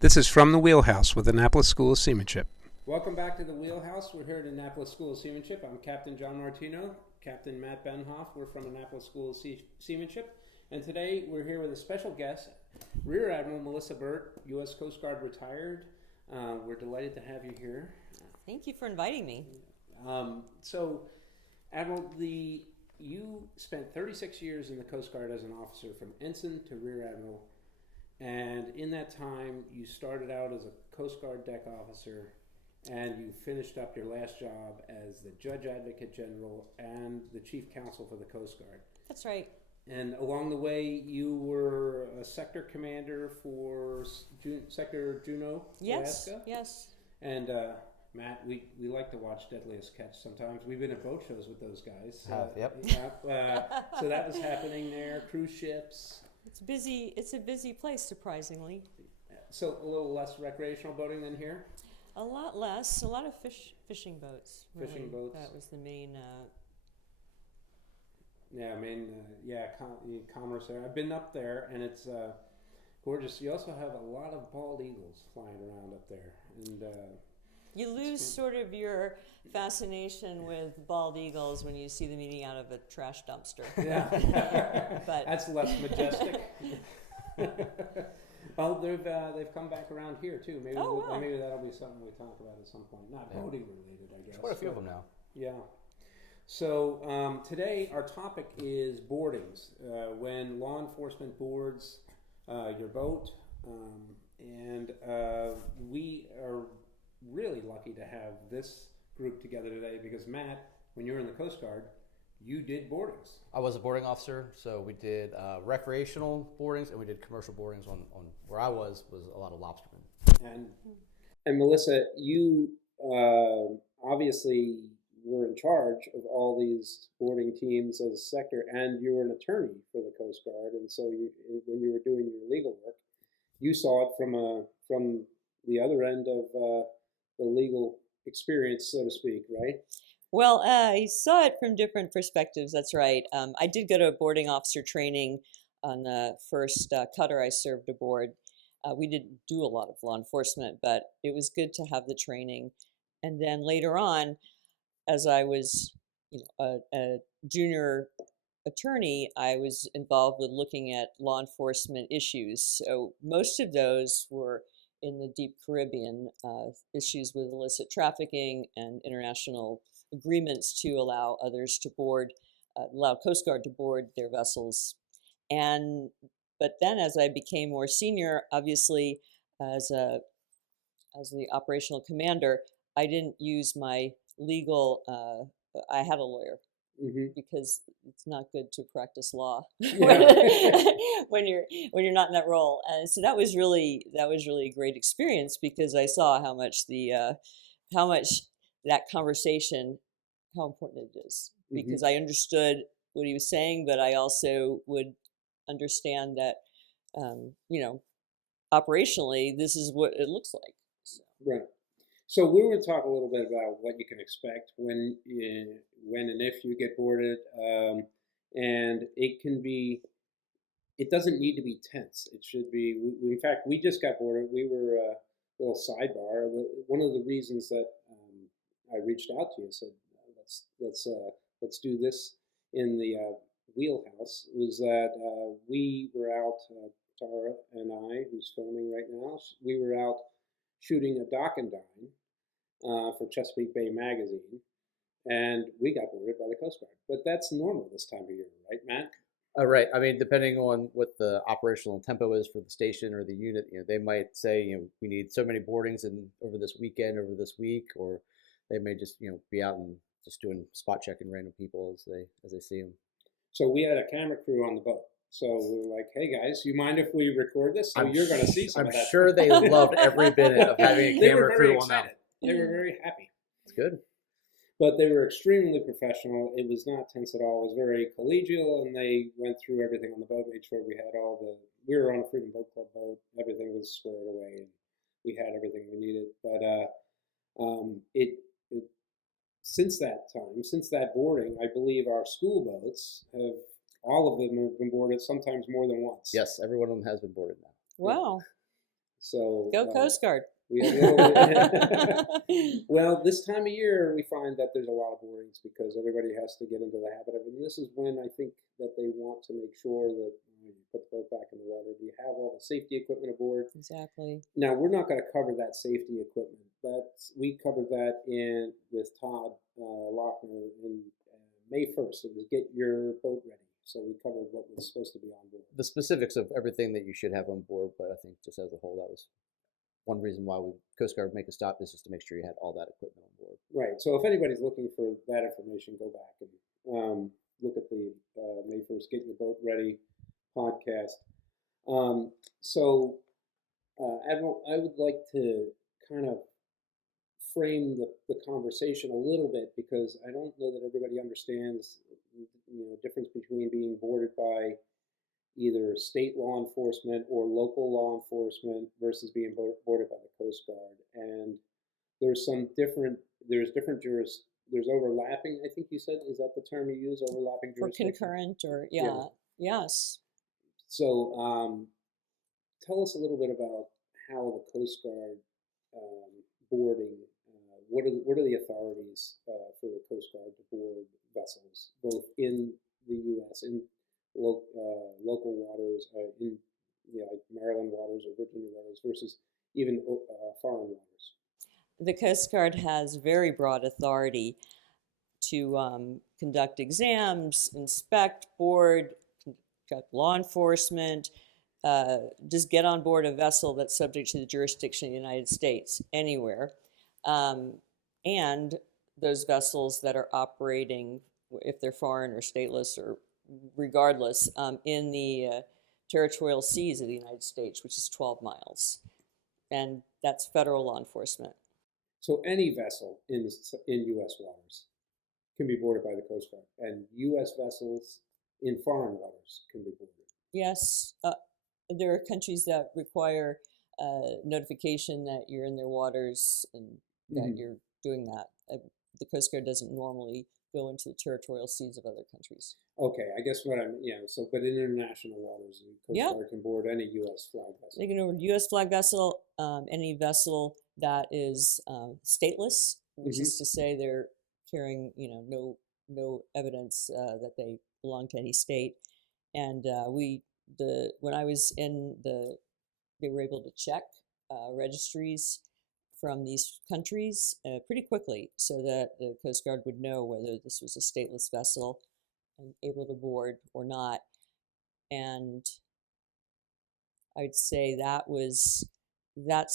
This is From the Wheelhouse with Annapolis School of Seamanship. Welcome back to the Wheelhouse. We're here at Annapolis School of Seamanship. I'm Captain John Martino, Captain Matt Benhoff. We're from Annapolis School of Seamanship. And today we're here with a special guest, Rear Admiral Melissa Bert, U.S. Coast Guard retired. We're delighted to have you here. Thank you for inviting me. So, Admiral, you spent 36 years in the Coast Guard as an officer from ensign to Rear Admiral. And in that time, you started out as a Coast Guard deck officer, and you finished up your last job as the Judge Advocate General and the Chief Counsel for the Coast Guard. That's right. And along the way, you were a sector commander for Sector Juneau, Alaska. Yes. And Matt, we like to watch Deadliest Catch sometimes. We've been at boat shows with those guys. Yep. So that was happening there. Cruise ships. It's busy. It's a busy place, surprisingly. So a little less recreational boating than here? A lot less. A lot of fishing boats. Really. Fishing boats. That was the main. Commerce there. I've been up there, and it's gorgeous. You also have a lot of bald eagles flying around up there, and you lose sort of your fascination with bald eagles when you see them eating out of a trash dumpster. Yeah, but that's less majestic. Well, they've come back around here too. Maybe maybe that'll be something we talk about at some point. Not boating related, I guess. Quite a few of them now. Yeah. So today our topic is boardings. When law enforcement boards your boat, and we are really lucky to have this group together today because Matt, when you were in the Coast Guard, you did boardings. I was a boarding officer, so we did recreational boardings and we did commercial boardings on where I was a lot of lobstermen. And Melissa, you obviously were in charge of all these boarding teams as a sector, and you were an attorney for the Coast Guard, and so when you were doing your legal work, you saw it from the other end of the legal experience, so to speak, right? well, I saw it from different perspectives. That's right. I did go to boarding officer training on the first cutter I served aboard. We didn't do a lot of law enforcement, but it was good to have the training. And then later on, as I was, a junior attorney, I was involved with looking at law enforcement issues. So most of those were in the deep Caribbean, issues with illicit trafficking and international agreements to allow others to board, allow Coast Guard to board their vessels. But then as I became more senior, obviously as the operational commander, I didn't use my legal, I had a lawyer. Mm-hmm. Because it's not good to practice law when you're not in that role, and so that was really a great experience because I saw how much that conversation, how important it is. Because I understood what he was saying, but I also would understand that operationally this is what it looks like. So. Right. So we were talking a little bit about what you can expect when and if you get boarded, and it doesn't need to be tense. It should be. In fact, we just got boarded. We were a little sidebar. One of the reasons that I reached out to you and said let's do this in the Wheelhouse was that we were out. Tara and I, who's filming right now, we were out shooting a dock and dine for Chesapeake Bay Magazine, and we got boarded by the Coast Guard. But that's normal this time of year, right, Matt? Right. I mean, depending on what the operational tempo is for the station or the unit, they might say, we need so many boardings over this weekend, over this week, or they may just, be out and just doing spot checking random people as they see them. So we had a camera crew on the boat. So we were like, hey guys, you mind if we record this? So you're going to see some of that. I'm sure they loved every bit of having a camera crew on that. They were very happy. It's good. But they were extremely professional. It was not tense at all. It was very collegial, and they went through everything on the boat, made sure we were on a Freedom Boat Club boat. Everything was squared away, and we had everything we needed. But since that boarding, I believe our school boats all of them have been boarded, sometimes more than once. Yes, every one of them has been boarded now. Wow. So Go Coast Guard. we well, this time of year we find that there's a lot of boardings because everybody has to get into the habit of it. And this is when I think that they want to make sure that when you put the boat back in the water, you have all the safety equipment aboard. Exactly. Now we're not going to cover that safety equipment. We covered that in with Todd Lochner in May 1st. It was get your boat ready. So we covered what was supposed to be on board. The specifics of everything that you should have on board, but I think just as a whole, that was one reason why Coast Guard would make a stop, is just to make sure you had all that equipment on board. Right. So if anybody's looking for that information, go back and look at the May 1st Get Your Boat Ready podcast. Admiral, I would like to kind of frame the conversation a little bit, because I don't know that everybody understands the difference between being boarded by either state law enforcement or local law enforcement versus being boarded by the Coast Guard. And there's there's overlapping, I think you said, is that the term you use, overlapping For jurisdiction? concurrent or, yeah. Yes. So tell us a little bit about how the Coast Guard boarding, what are the authorities for the Coast Guard to board vessels, both in the U.S., in local waters, in like Maryland waters or Virginia waters, versus even foreign waters? The Coast Guard has very broad authority to conduct exams, inspect, board, conduct law enforcement, just get on board a vessel that's subject to the jurisdiction of the United States, anywhere. And those vessels that are operating, if they're foreign or stateless or regardless, in the territorial seas of the United States, which is 12 miles. And that's federal law enforcement. So any vessel in U.S. waters can be boarded by the Coast Guard, and U.S. vessels in foreign waters can be boarded. Yes, there are countries that require notification that you're in their waters and that you're doing that. The Coast Guard doesn't normally go into the territorial seas of other countries. Okay, I guess but in international waters, the Coast Guard can board any U.S. flag vessel. They can board U.S. flag vessel, any vessel that is stateless, which is to say they're carrying, no evidence that they belong to any state. And when I was they were able to check registries from these countries pretty quickly, so that the Coast Guard would know whether this was a stateless vessel and able to board or not. And I'd say that's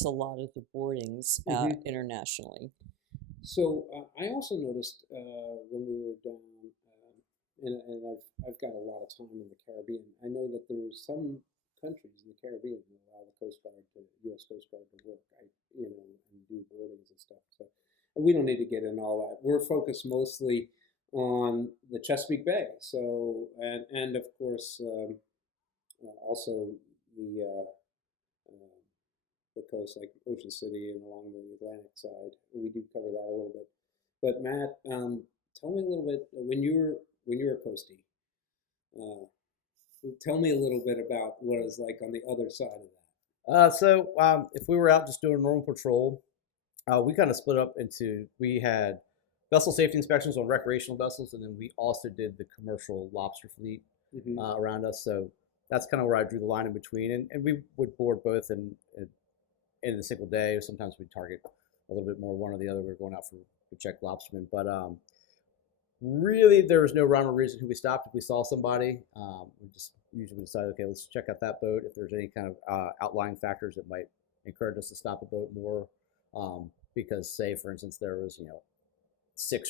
a lot of the boardings internationally. So I also noticed when we were down, and I've got a lot of time in the Caribbean. I know that there's some countries in the Caribbean that allow the Coast Guard, U.S. Coast Guard, to work, and do boardings and stuff. So we don't need to get in all that. We're focused mostly on the Chesapeake Bay. So and of course also the coast, like Ocean City and along the Atlantic side. We do cover that a little bit. But Matt, tell me a little bit when you're a coastie. Tell me a little bit about what it's like on the other side of that. If we were out just doing normal patrol, we kind of split up into, we had vessel safety inspections on recreational vessels, and then we also did the commercial lobster fleet around us. So that's kind of where I drew the line in between. And we would board both in a single day. Sometimes we'd target a little bit more one or the other. We were going out to check lobstermen. But really, there was no rhyme or reason who we stopped. If we saw somebody, we just usually decide, okay, let's check out that boat. If there's any kind of outlying factors that might encourage us to stop a boat more, because say, for instance, there was, 6